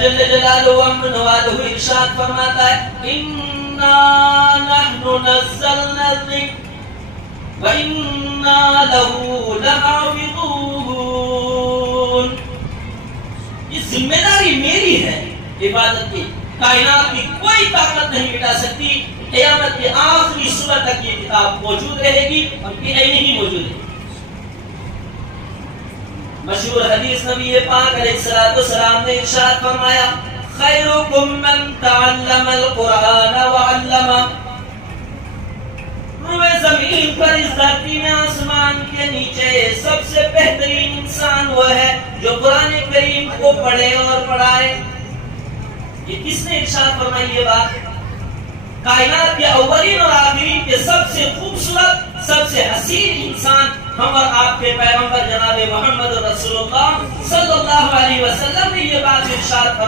جل جلالہ ومن والہ ارشاد فرماتا ہے انا نحن نزلنا الذکر وَإِنَّا لَهُ لَحَافِظُونَ. یہ ذمہ داری میری ہے عبادت کی. کائنات کی کوئی طاقت نہیں مٹا سکتی. قیامت کے آخری صبح تک یہ کتاب موجود رہے گی اور یہ نہیں موجود ہے. مشہور حدیث نبی پاک علیہ السلام نے ارشاد فرمایا خیرکم من تعلم القرآن وعلمہ. زمین پر اس دھرتی میں آسمان کے نیچے سب سے بہترین انسان وہ ہے جو قرآن کریم کو پڑھے اور پڑھائے. یہ کس نے ارشاد فرمائی یہ بات؟ کائنات کے اولین اور آخرین کے سب سے خوبصورت سب سے حسین انسان ہم اور آپ کے پیغمبر جناب محمد رسول اللہ صلی اللہ علیہ وسلم نے یہ بات ارشاد فرمائی.